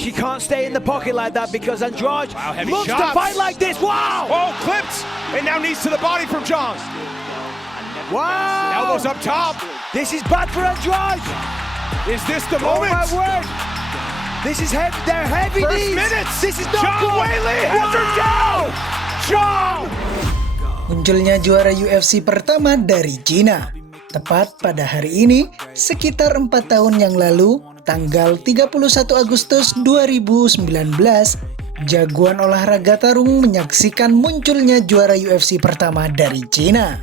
She can't stay in the pocket like that because Andrade heavy loves to shots. fight like this. Wow! Oh, clipped! And now knees to the body from John. Wow! Elbows up top. This is bad for Andrade. Is this the Oh moment? my word! This is heavy. They're heavy First knees. minutes. This is not John good. Whaley has her down. John. Munculnya juara UFC pertama dari Cina. Tepat pada hari ini, sekitar 4 tahun yang lalu, tanggal 31 Agustus 2019, jagoan olahraga tarung menyaksikan munculnya juara UFC pertama dari Cina.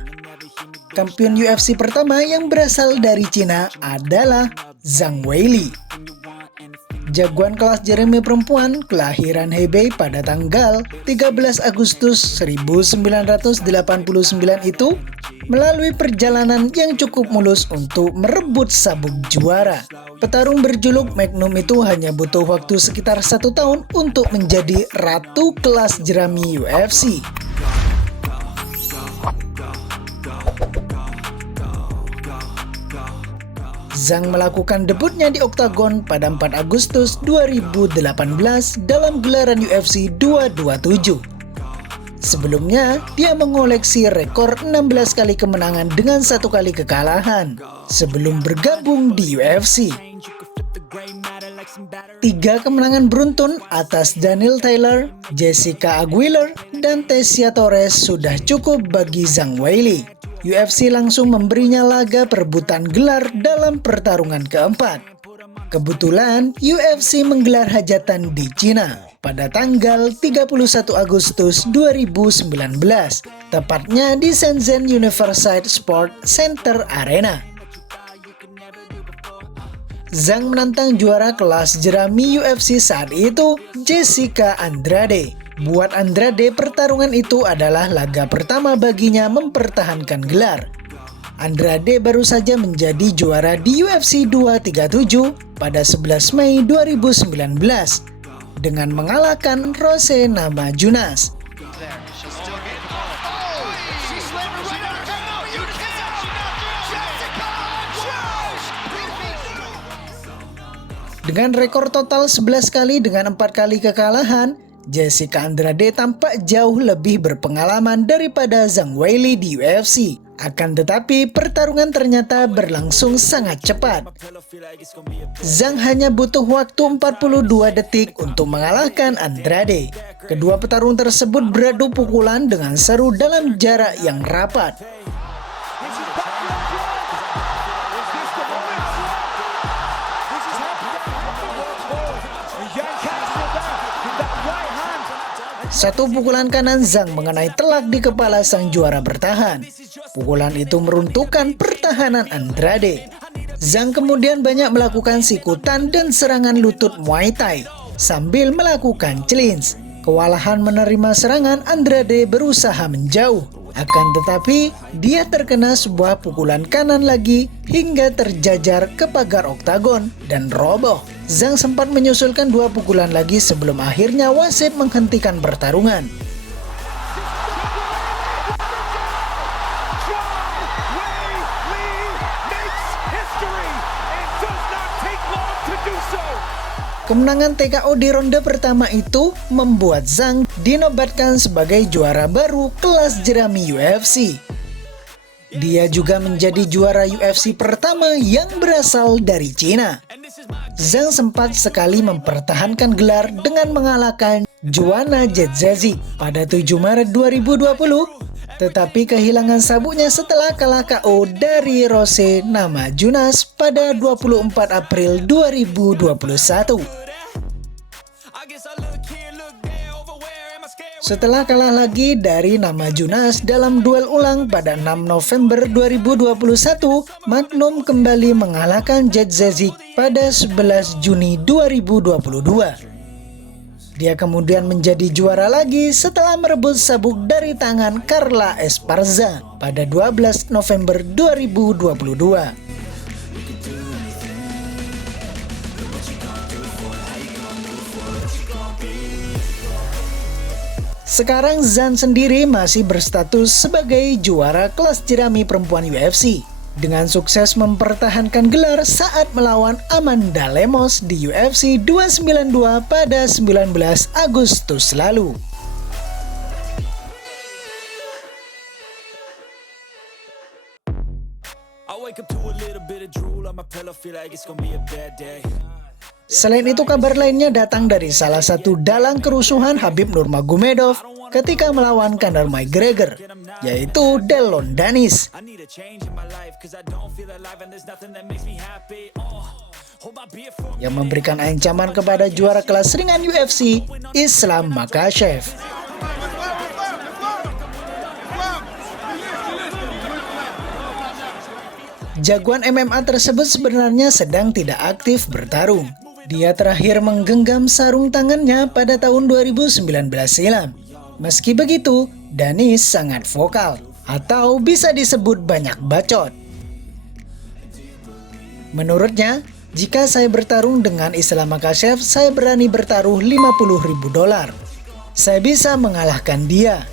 Kampion UFC pertama yang berasal dari Cina adalah Zhang Weili. Jagoan kelas Jeremy perempuan kelahiran Hebei pada tanggal 13 Agustus 1989 itu melalui perjalanan yang cukup mulus untuk merebut sabuk juara. Petarung berjuluk Magnum itu hanya butuh waktu sekitar 1 tahun untuk menjadi ratu kelas jerami UFC. Zhang melakukan debutnya di oktagon pada 4 Agustus 2018 dalam gelaran UFC 227. Sebelumnya, dia mengoleksi rekor 16 kali kemenangan dengan 1 kali kekalahan sebelum bergabung di UFC. 3 kemenangan beruntun atas Daniel Taylor, Jessica Aguilar, dan Tecia Torres sudah cukup bagi Zhang Weili. UFC langsung memberinya laga perebutan gelar dalam pertarungan keempat. Kebetulan UFC menggelar hajatan di Cina pada tanggal 31 Agustus 2019, tepatnya di Shenzhen Universal Sport Center Arena. Zhang menantang juara kelas jerami UFC saat itu, Jessica Andrade. Buat Andrade, pertarungan itu adalah laga pertama baginya mempertahankan gelar. Andrade baru saja menjadi juara di UFC 237 pada 11 Mei 2019 dengan mengalahkan Rose Namajunas. Dengan rekor total 11 kali dengan 4 kali kekalahan, Jessica Andrade tampak jauh lebih berpengalaman daripada Zhang Weili di UFC. Akan tetapi, pertarungan ternyata berlangsung sangat cepat. Zhang hanya butuh waktu 42 detik untuk mengalahkan Andrade. Kedua petarung tersebut beradu pukulan dengan seru dalam jarak yang rapat. Satu pukulan kanan Zhang mengenai telak di kepala sang juara bertahan. Pukulan itu meruntuhkan pertahanan Andrade. Zhang kemudian banyak melakukan sikutan dan serangan lutut Muay Thai sambil melakukan clinch. Kewalahan menerima serangan, Andrade berusaha menjauh. Akan tetapi, dia terkena sebuah pukulan kanan lagi hingga terjajar ke pagar oktagon dan roboh. Zhang sempat menyusulkan 2 pukulan lagi sebelum akhirnya wasit menghentikan pertarungan. Kemenangan TKO di ronde pertama itu membuat Zhang dinobatkan sebagai juara baru kelas jerami UFC. Dia juga menjadi juara UFC pertama yang berasal dari Cina. Zhang sempat sekali mempertahankan gelar dengan mengalahkan Joanna Jędrzejczyk pada 7 Maret 2020, tetapi kehilangan sabuknya setelah kalah KO dari Rose Namajunas pada 24 April 2021. Setelah kalah lagi dari Namajunas dalam duel ulang pada 6 November 2021, Magnum kembali mengalahkan Jędrzejczyk pada 11 Juni 2022. Dia kemudian menjadi juara lagi setelah merebut sabuk dari tangan Carla Esparza pada 12 November 2022. Sekarang Zhang sendiri masih berstatus sebagai juara kelas jerami perempuan UFC. dengan sukses mempertahankan gelar saat melawan Amanda Lemos di UFC 292 pada 19 Agustus lalu. Selain itu, kabar lainnya datang dari salah satu dalang kerusuhan Khabib Nurmagomedov ketika melawan Conor McGregor, yaitu Dillon Danis. Yang memberikan ancaman kepada juara kelas ringan UFC, Islam Makhachev. Jagoan MMA tersebut sebenarnya sedang tidak aktif bertarung. Dia terakhir menggenggam sarung tangannya pada tahun 2019 silam. Meski begitu, Danis sangat vokal, atau bisa disebut banyak bacot. Menurutnya, jika saya bertarung dengan Islam Makhachev, saya berani bertaruh $50.000. Saya bisa mengalahkan dia.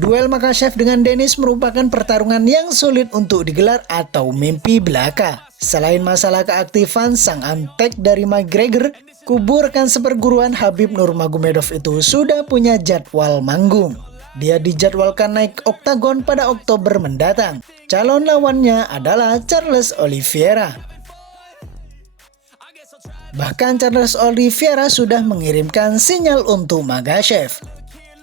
Duel Makhachev dengan Danis merupakan pertarungan yang sulit untuk digelar atau mimpi belaka. Selain masalah keaktifan sang antek dari McGregor, kubu rekan seperguruan Khabib Nurmagomedov itu sudah punya jadwal manggung. Dia dijadwalkan naik oktagon pada Oktober mendatang. Calon lawannya adalah Charles Oliveira. Bahkan Charles Oliveira sudah mengirimkan sinyal untuk Makhachev.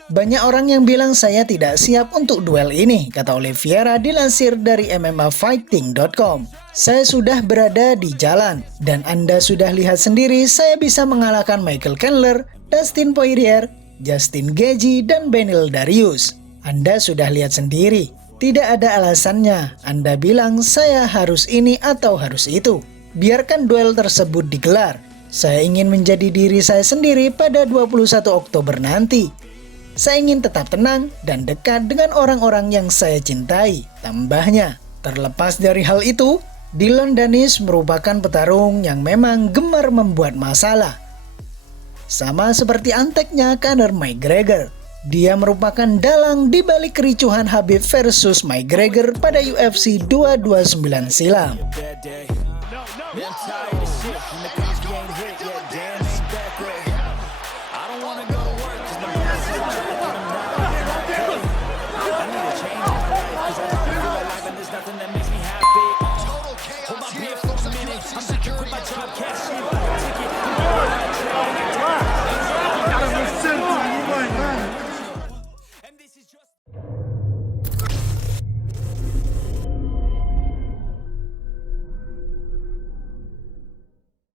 Banyak orang yang bilang saya tidak siap untuk duel ini, kata Oliveira dilansir dari MMAfighting.com. Saya sudah berada di jalan, dan Anda sudah lihat sendiri saya bisa mengalahkan Michael Chandler, Dustin Poirier, Justin Gaethje, dan Beneil Dariush. Anda sudah lihat sendiri, tidak ada alasannya Anda bilang saya harus ini atau harus itu. Biarkan duel tersebut digelar. Saya ingin menjadi diri saya sendiri pada 21 Oktober nanti. Saya ingin tetap tenang dan dekat dengan orang-orang yang saya cintai, tambahnya. Terlepas dari hal itu, Dillon Danis merupakan petarung yang memang gemar membuat masalah. Sama seperti anteknya Conor McGregor, dia merupakan dalang di balik kericuhan Khabib versus McGregor pada UFC 229 silam.